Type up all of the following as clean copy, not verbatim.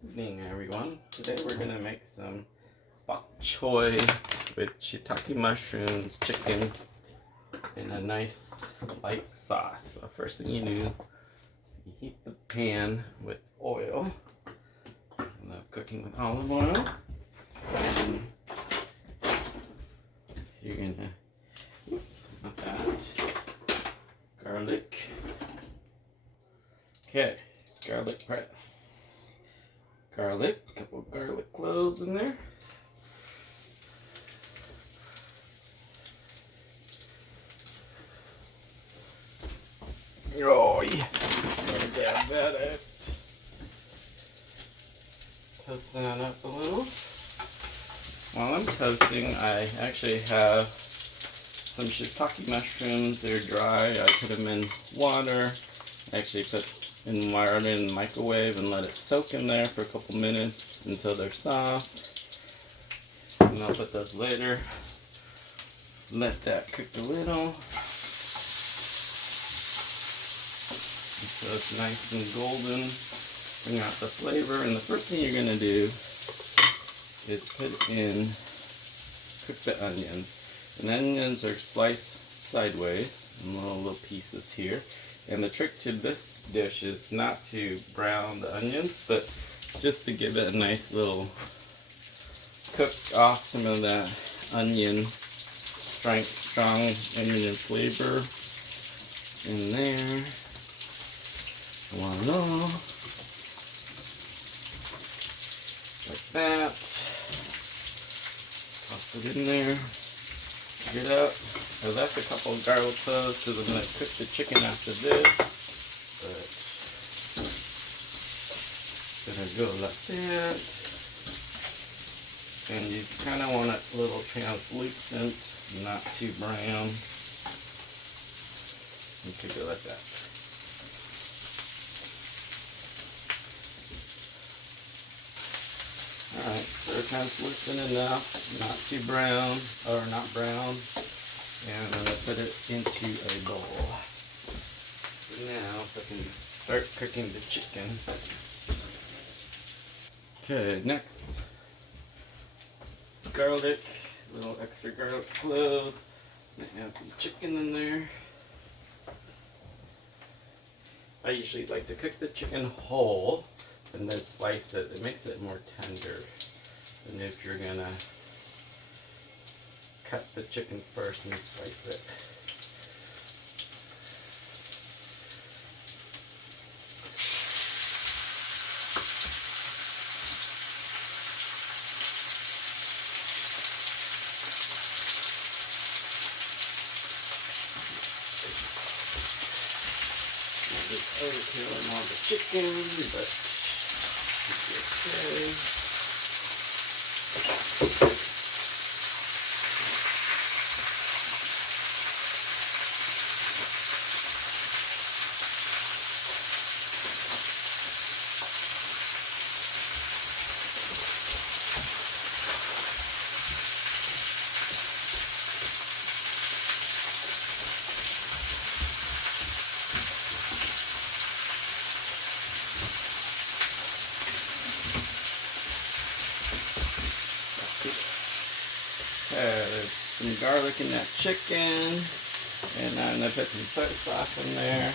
Good evening, everyone. Today we're gonna make some bok choy with shiitake mushrooms, chicken, and a nice light sauce. So first thing you do, you heat the pan with oil. I love cooking with olive oil. And you're gonna, oops, not that. Garlic. Okay, garlic press. Garlic, a couple garlic cloves in there. Oh yeah, dab that out. Toast that up a little. While I'm toasting, I actually have some shiitake mushrooms. They're dry. I put them in water. Actually put in water in the microwave and let it soak in there for a couple minutes until they're soft. And I'll put those later. Let that cook a little until it's nice and golden. Bring out the flavor. And the first thing you're gonna do is cook the onions. And onions are sliced sideways in little pieces here. And the trick to this dish is not to brown the onions, but just to give it a nice little cook off some of that onion, strong onion flavor in there. Voila. Like that. Toss it in there. Get it up. I left a couple of garlic cloves because I'm going to cook the chicken after this. But gonna go like that. And you kind of want it a little translucent, not too brown. You cook it like that. Alright, so they're translucent enough, not too brown, or not brown. And I'm going to put it into a bowl. Now, so I can start cooking the chicken. Okay, next, garlic, a little extra garlic cloves. Add some chicken in there. I usually like to cook the chicken whole and then slice it. It makes it more tender than if you're gonna cut the chicken first and slice it. Just overkill on the chicken, but it's okay. There's some garlic in that chicken, and I'm going to put some soy sauce in there.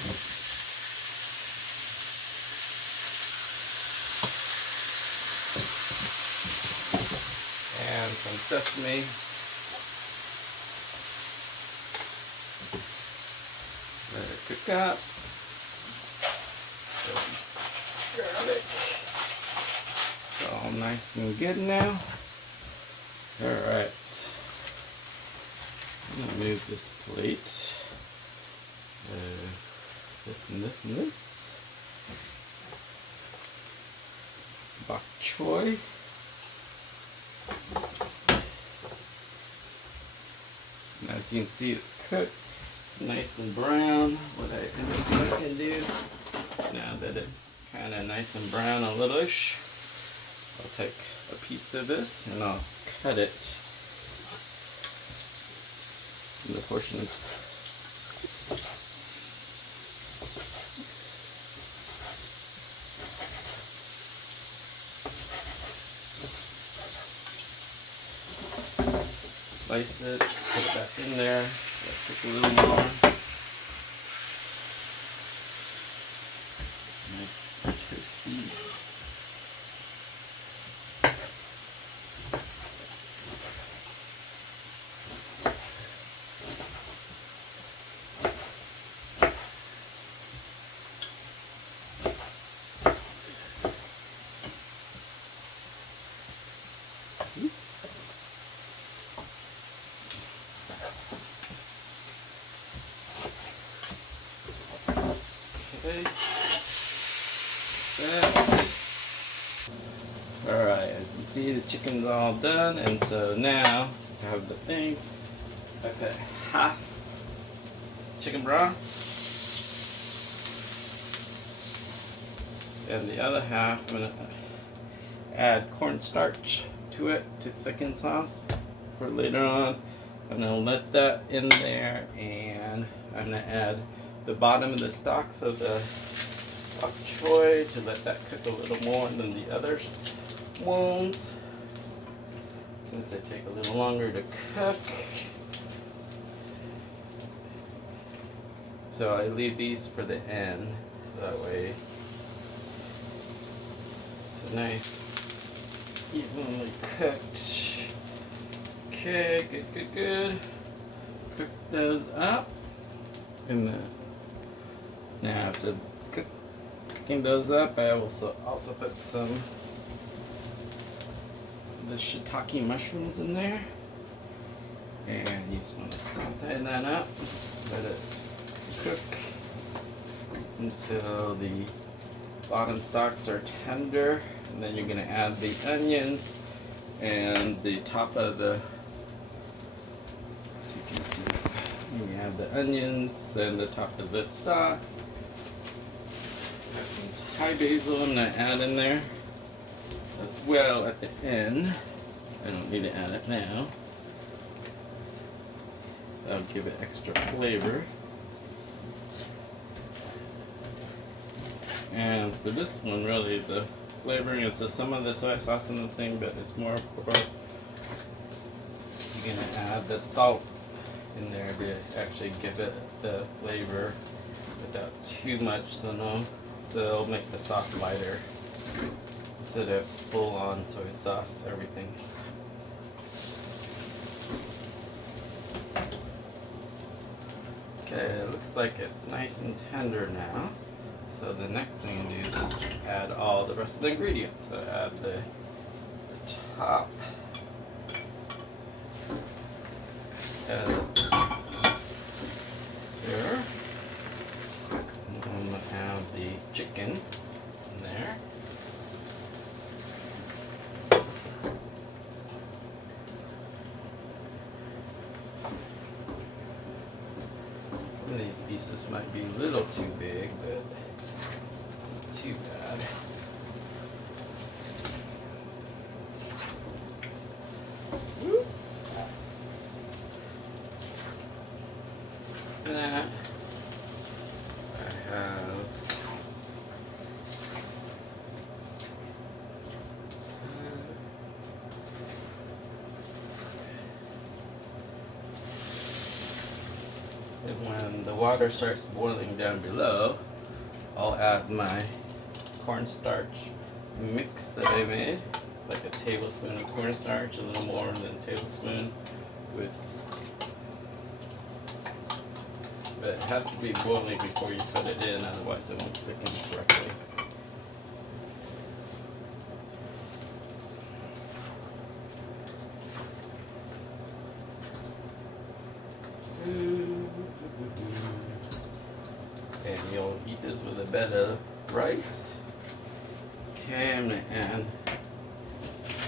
And some sesame. Let it cook up. Some garlic. It's all nice and good now. Alright. I'm going to move this plate. This and this and this. Bok choy. And as you can see, it's cooked. It's nice and brown. What I can do now that it's kind of nice and brown, a little-ish, I'll take a piece of this and I'll cut it into portions. slice it, put it back in there, let it cook a little more. Nice toasties. Oops. Okay. Alright, as you can see, the chicken's all done, and so now I have the thing. I put half chicken broth, and the other half I'm going to add cornstarch to it to thicken sauce for later on. I'm going to let that in there, and I'm going to add the bottom of the stalks of the Bok Choy to let that cook a little more than the other ones, since they take a little longer to cook. So I leave these for the end, so that way it's a nice evenly cooked. Okay, good. Cook those up, and then now after cooking those up, I also put some of the shiitake mushrooms in there, and you just want to saute that up, let it cook until the bottom stalks are tender, and then you're going to add the onions and the top of the, so you can see, you have the onions and the top of the stalks. Thai basil I'm going to add in there as well at the end. I don't need to add it now. That'll give it extra flavor. And for this one, really, the flavoring is some of the soy sauce in the thing, but it's more for, you're going to add the salt in there to actually give it the flavor without too much, so it'll make the sauce lighter instead of full on soy sauce, everything. Okay, it looks like it's nice and tender now. So the next thing to do is just add all the rest of the ingredients. So add the top, add it there, and I'm going to add the chicken in there. Some of these pieces might be a little too big, but not too bad. That I have and when the water starts boiling down below, I'll add my cornstarch mix that I made. It's like a tablespoon of cornstarch, a little more than a tablespoon, but it has to be boiling before you put it in, otherwise it won't thicken correctly. And you'll eat this with a bed of rice. Okay, I'm gonna add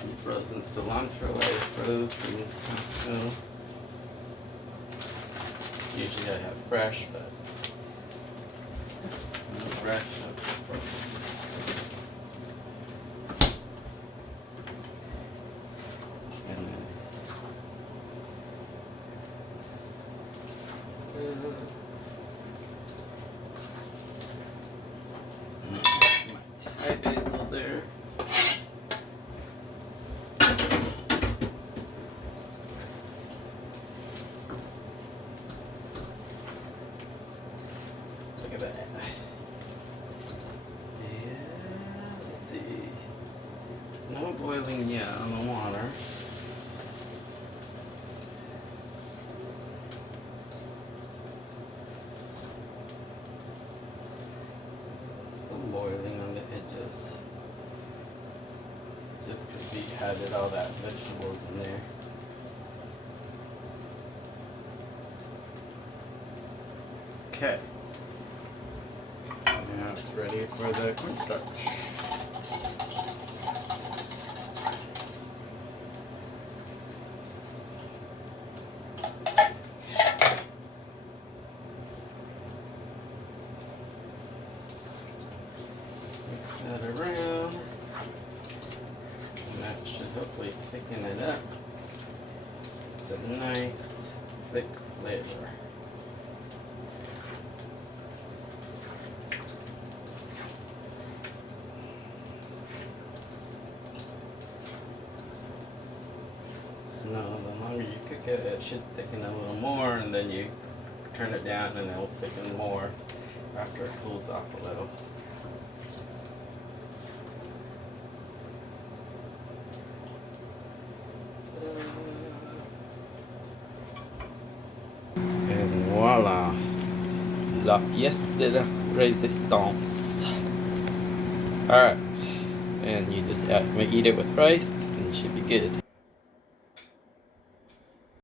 some frozen cilantro I froze from Costco. Usually I have fresh, but no fresh. And then my Thai basil there. No boiling yet on the water. Some boiling on the edges. It's just because we added all that vegetables in there. Okay. Now it's ready for the cornstarch. Mix that around. And that should hopefully thicken it up. It's a nice thick flavor. So now the longer you cook it, it should thicken a little more, and then you turn it down and it will thicken more after it cools off a little. And voila, la pièce de la résistance. Alright, and you just eat it with rice and it should be good.